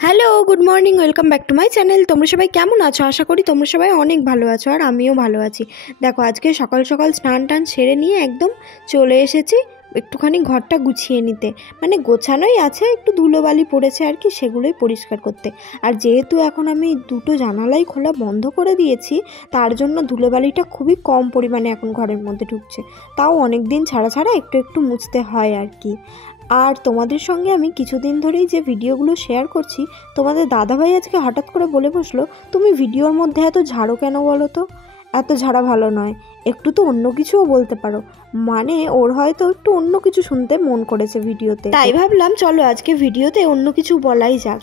Hello, good morning, welcome back to my channel. তোমরা সবাই কেমন আছো? আশা করি তোমরা সবাই অনেক ভালো আছো, আর আমিও ভালো আছি। দেখো, আজকে সকাল সকাল স্নান টান সেরে নিয়ে একদম চলে এসেছি একটুখানি ঘরটা গুছিয়ে নিতে। মানে গোছানোই আছে, একটু ধুলোবালি পড়েছে আর কি, সেগুলোই পরিষ্কার করতে। আর যেহেতু এখন আমি দুটো জানালাই খোলা বন্ধ করে দিয়েছি, তার জন্য ধুলোবালিটা খুবই কম পরিমাণে এখন ঘরের মধ্যে ঢুকছে। তাও অনেক দিন ছাড়া ছাড়া একটু একটু মুছতে হয় আর কি। আর তোমাদের সঙ্গে আমি কিছুদিন ধরেই যে ভিডিওগুলো শেয়ার করছি, তোমাদের দাদাভাই আজকে হঠাৎ করে বলে বসলো, তুমি ভিডিওর মধ্যে এত ঝাড়ো কেন বলো তো? এত ঝাড়া ভালো নয়, একটু তো অন্য কিছুও বলতে পারো। মানে ওর হয়তো একটু অন্য কিছু শুনতে মন করেছে ভিডিওতে, তাই ভাবলাম চলো আজকে ভিডিওতে অন্য কিছু বলাই যাক।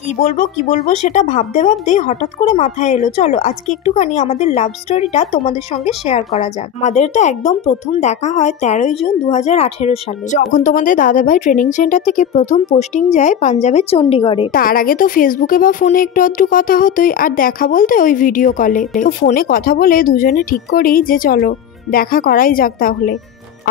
কি বলবো সেটা ভাবতে ভাবতে হঠাৎ করে মাথায় এলো, চলো আজকে একটুখানি আমাদের লাভ স্টোরিটা তোমাদের সঙ্গে শেয়ার করা যাক। আমাদের তো একদম প্রথম দেখা হয় 13ই জুন 2018 সালে, যখন তোমাদের দাদাভাই ট্রেনিং সেন্টার থেকে প্রথম পোস্টিং যায় পাঞ্জাবের চণ্ডীগড়ে। তার আগে তো ফেসবুকে বা ফোনে একটু আধটু কথা হতোই, আর দেখা বলতে ওই ভিডিও কলে। তো ফোনে কথা বলে দুজনে ঠিক করি যে চলো দেখা করাই যাক তাহলে।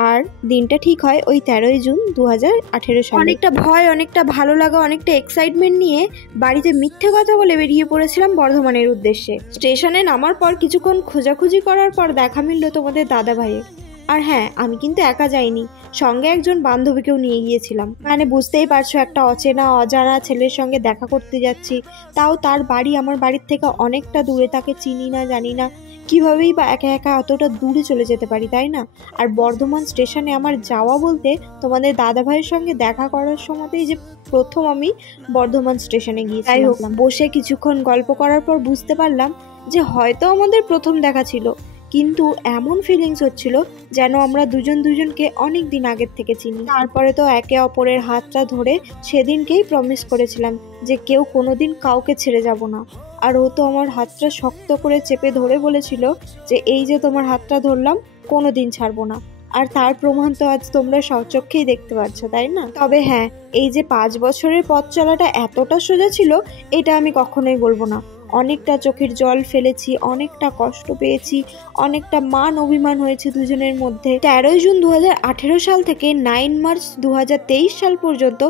আর দিনটা ঠিক হয় ওই 13ই জুন 2018 সালে। অনেকটা ভয়, অনেকটা ভালো লাগা, অনেকটা এক্সাইটমেন্ট নিয়ে বাড়িতে মিথ্যে কথা বলে বেরিয়ে পড়েছিলাম বর্ধমানের উদ্দেশ্যে। স্টেশনে নামার পর কিছুক্ষণ খোঁজাখুঁজি করার পর দেখা মিলল তোমাদের দাদা ভাইয়ের। আর হ্যাঁ, আমি কিন্তু একা যাইনি, সঙ্গে একজন বান্ধবীকেও নিয়ে গিয়েছিলাম। মানে বুঝতেই পারছো, একটা অচেনা অজানা ছেলের সঙ্গে দেখা করতে যাচ্ছি, তাও তার বাড়ি আমার বাড়ির থেকে অনেকটা দূরে। তাকে চিনি না, জানি না, কিভাবেই বা একা একা অতটা দূরে চলে যেতে পারি, তাই না? আর বর্ধমান স্টেশনে আমার যাওয়া বলতে তোমাদের দাদা ভাইয়ের সঙ্গে দেখা করার সময়তেই যে প্রথম আমি বর্ধমান স্টেশনে গিয়েছিলাম। তাই হোক, বসে কিছুক্ষণ গল্প করার পর বুঝতে পারলাম যে হয়তো আমাদের প্রথম দেখা ছিল, কিন্তু এমন ফিলিংস হচ্ছিল যেন আমরা দুজন দুজনকে অনেক দিন আগের থেকে চিনি। তারপরে তো একে অপরের হাতটা ধরে সেদিনকেই প্রমিস করেছিলাম যে কেউ কোনোদিন কাউকে ছেড়ে যাব না। আর ও তো আমার হাতটা শক্ত করে চেপে ধরে বলেছিল যে এই যে তোমার হাতটা ধরলাম, কোনোদিন ছাড়বো না। আর তার প্রমাণ তো আজ তোমরা স্বচক্ষেই দেখতে পাচ্ছ, তাই না? তবে হ্যাঁ, এই যে 5 বছরের পথ চলাটা এতটা সোজা ছিল এটা আমি কখনোই বলবো না। অনেকটা চোখের জল ফেলেছি, অনেকটা কষ্ট পেয়েছি, অনেকটা মান অভিমান হয়েছে দুজনের মধ্যে। 13ই জুন 2018 সাল থেকে 9 মার্চ 2023 সাল পর্যন্ত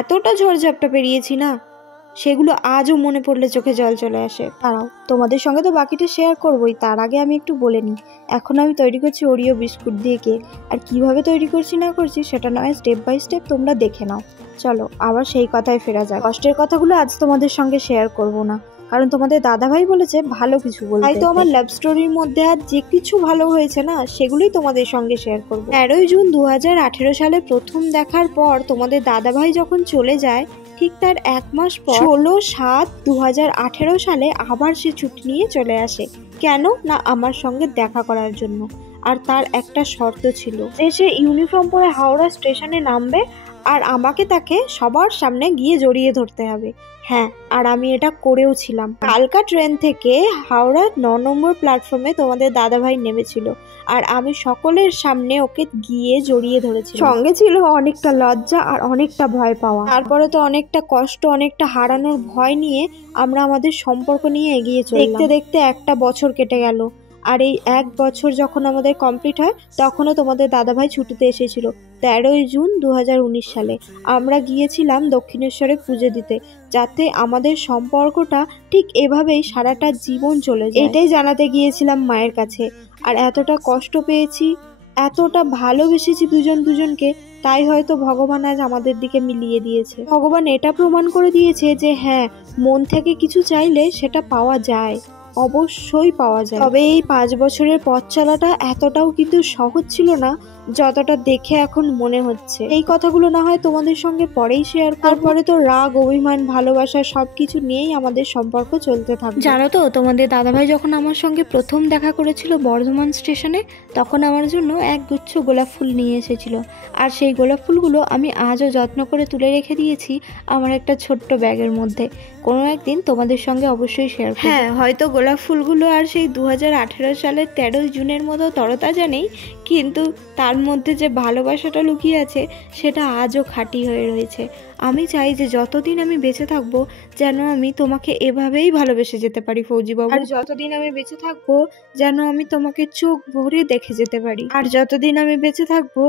এতটা ঝড়ঝাপটা পেরিয়েছি না, সেগুলো আজও মনে পড়লে চোখে জল চলে আসে। তারাও তোমাদের সঙ্গে তো বাকিটা শেয়ার করবোই, তার আগে আমি একটু বলে নিই, এখন আমি তৈরি করছি ওরিও বিস্কুট দিয়ে কেক। আর কিভাবে তৈরি করছি না করছি সেটা নয়, স্টেপ বাই স্টেপ তোমরা দেখে নাও। চলো আবার সেই কথায় ফেরা যাক। কষ্টের কথাগুলো আজ তোমাদের সঙ্গে শেয়ার করব না, কারণ তোমাদের দাদাভাই বলেছে ভালো কিছু বলতে। তাই তো আমার লাভ স্টোরির মধ্যে আর যে কিছু ভালো হয়েছে না, সেগুলোই তোমাদের সঙ্গে শেয়ার করবো। 13ই জুন 2018 সালে প্রথম দেখার পর তোমাদের দাদাভাই যখন চলে যায়, ঠিক তার 1 মাস পর 16/7/2018 সালে আবার সে ছুটি নিয়ে চলে আসে। কেন না, আমার সঙ্গে দেখা করার জন্য। আর তার একটা শর্ত ছিল যে সে ইউনিফর্ম পরে হাওড়া স্টেশনে নামবে, আর আমাকে তাকে সবার সামনে গিয়ে জড়িয়ে ধরতে হবে। হ্যাঁ, আর আমি এটা করেও ছিলাম। কালকা ট্রেন থেকে হাওড়া 9 নম্বর প্ল্যাটফর্মে তোমাদের দাদাভাই নেমেছিল, আর আমি সকলের সামনে ওকে গিয়ে জড়িয়ে ধরেছি। সঙ্গে ছিল অনেকটা লজ্জা আর অনেকটা ভয় পাওয়া। তারপরে তো অনেকটা কষ্ট, অনেকটা হারানোর ভয় নিয়ে আমরা আমাদের সম্পর্ক নিয়ে এগিয়ে চললাম। দেখতে দেখতে একটা বছর কেটে গেল, আর এই 1 বছর যখন আমাদের কমপ্লিট হয়, তখনও তোমাদের দাদাভাই ছুটিতে এসেছিল 13ই জুন 2019 সালে। আমরা গিয়েছিলাম দক্ষিণেশ্বরে পুজো দিতে, যাতে আমাদের সম্পর্কটা ঠিক এভাবেই সারাটা জীবন চলে যায়, এটাই জানাতে গিয়েছিলাম মায়ের কাছে। আর এতটা কষ্ট পেয়েছি, এতটা ভালোবেসেছি দুজন দুজনকে, তাই হয়তো ভগবান আজ আমাদের দিকে মিলিয়ে দিয়েছে। ভগবান এটা প্রমাণ করে দিয়েছে যে হ্যাঁ, মন থেকে কিছু চাইলে সেটা পাওয়া যায়, অবশ্যই পাওয়া যায়। তবে এই 5 বছরের পথ চলাটা এতটাও কিন্তু সহজ ছিল না যতটা দেখে এখন মনে হচ্ছে। এই কথাগুলো না হয় তোমাদের সঙ্গে পরেই শেয়ার। তারপরে তো রাগ, অভিমান, ভালোবাসা সবকিছু নিয়েই আমাদের সম্পর্ক চলতে থাকবে। জানো তো, তোমাদের দাদাভাই যখন আমার সঙ্গে প্রথম দেখা করেছিল বর্ধমান স্টেশনে, তখন আমার জন্য এক গুচ্ছ গোলাপ ফুল নিয়ে এসেছিল। আর সেই গোলাপ ফুলগুলো আমি আজও যত্ন করে তুলে রেখে দিয়েছি আমার একটা ছোট্ট ব্যাগের মধ্যে। কোনো একদিন তোমাদের সঙ্গে অবশ্যই শেয়ার করব। হ্যাঁ, হয়তো গোলাপ ফুলগুলো আর সেই 2018 সালের 13 জুনের মতো তরতাজা নেই, কিন্তু তার মধ্যে যে ভালোবাসাটা লুকিয়ে আছে সেটা আজও খাঁটি হয়ে রয়েছে। আমি চাই যে যতদিন আমি বেঁচে থাকবো যেন আমি তোমাকে এভাবেই ভালোবেসে যেতে পারি ফৌজিবাবু, আর যতদিন আমি বেঁচে থাকবো যেন আমি তোমাকে চোখ ভরে দেখে যেতে পারি, আর যতদিন আমি বেঁচে থাকবো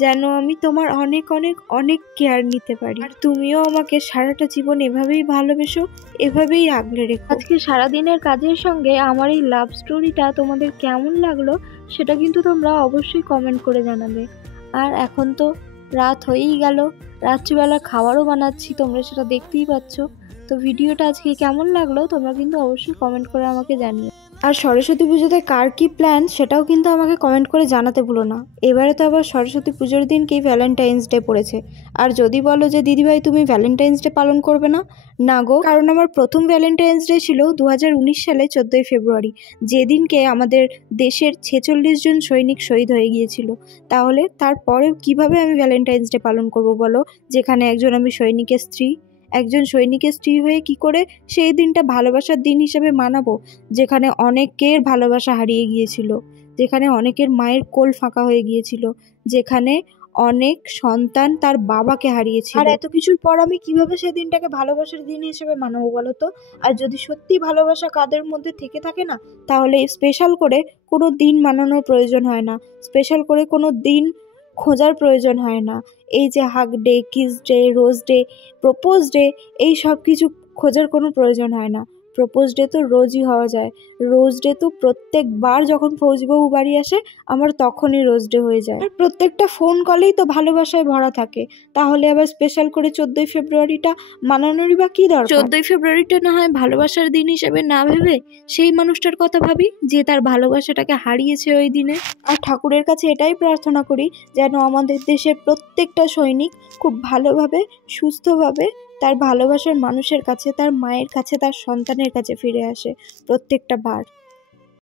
যেন আমি তোমার অনেক অনেক অনেক কেয়ার নিতে পারি, আর তুমিও আমাকে সারাটা জীবন এভাবেই ভালোবেসো, এভাবেই আগলে রেখো। আজকে সারাদিনের কাজের সঙ্গে আমার এই লাভ স্টোরিটা তোমাদের কেমন লাগলো সেটা কিন্তু তোমরা অবশ্যই কমেন্ট করে জানাবে। আর এখন তো রাত হয়েই গেল, রাত্রিবেলা খাবারও বানাচ্ছি, তোমরা সেটা দেখতেই পাচ্ছ। তো ভিডিওটা আজকে কেমন লাগলো তোমরা কিন্তু অবশ্যই কমেন্ট করে আমাকে জানিও। আর সরস্বতী পুজোতে কার কী প্ল্যান সেটাও কিন্তু আমাকে কমেন্ট করে জানাতে ভুলো না। এবারে তো আবার সরস্বতী পুজোর দিনকেই ভ্যালেন্টাইন্স ডে পড়েছে, আর যদি বলো যে দিদিভাই তুমি ভ্যালেন্টাইন্স ডে পালন করবে না, না গো, কারণ আমার প্রথম ভ্যালেন্টাইন্স ডে ছিল 2019 সালে 14ই ফেব্রুয়ারি, যেদিনকে আমাদের দেশের 46 জন সৈনিক শহীদ হয়ে গিয়েছিল। তাহলে তারপরে কিভাবে আমি ভ্যালেন্টাইন্স ডে পালন করব বলো, যেখানে একজন সৈনিকের স্ত্রী হয়ে কি করে সেই দিনটা ভালোবাসার দিন হিসেবে মানাবো, যেখানে অনেকের ভালোবাসা হারিয়ে গিয়েছিল, যেখানে অনেকের মায়ের কোল ফাঁকা হয়ে গিয়েছিল, যেখানে অনেক সন্তান তার বাবাকে হারিয়েছিল। আর এত কিছুর পর আমি কিভাবে সেই দিনটাকে ভালোবাসার দিন হিসেবে মানাবো বলো তো? আর যদি সত্যি ভালোবাসা কাদের মধ্যে থেকে থাকে না, তাহলে স্পেশাল করে কোনো দিন মানানোর প্রয়োজন হয় না, স্পেশাল করে কোনো দিন খোঁজার প্রয়োজন হয় না। এই যে hug day, kiss day, rose day, propose day, এই সব কিছু খোঁজার কোনো প্রয়োজন হয় না। প্রপোজ ডে তো রোজই হওয়া যায়, রোজ ডে তো প্রত্যেকবার যখন ফৌজিবাবু বাড়ি আসে আমার তখনই রোজ ডে হয়ে যায়। আর প্রত্যেকটা ফোন কলেই তো ভালোবাসায় ভরা থাকে, তাহলে আবার স্পেশাল করে 14ই ফেব্রুয়ারিটা মানানোরই বা কী দরকার? 14ই ফেব্রুয়ারিটা না হয় ভালোবাসার দিন হিসেবে না ভেবে সেই মানুষটার কথা ভাবি যে তার ভালোবাসাটাকে হারিয়েছে ওই দিনে। আর ঠাকুরের কাছে এটাই প্রার্থনা করি যেন আমাদের দেশের প্রত্যেকটা সৈনিক খুব ভালোভাবে, সুস্থভাবে তার ভালোবাসার মানুষের কাছে, তার মায়ের কাছে, তার সন্তানের কাছে ফিরে আসে প্রত্যেকটা বার।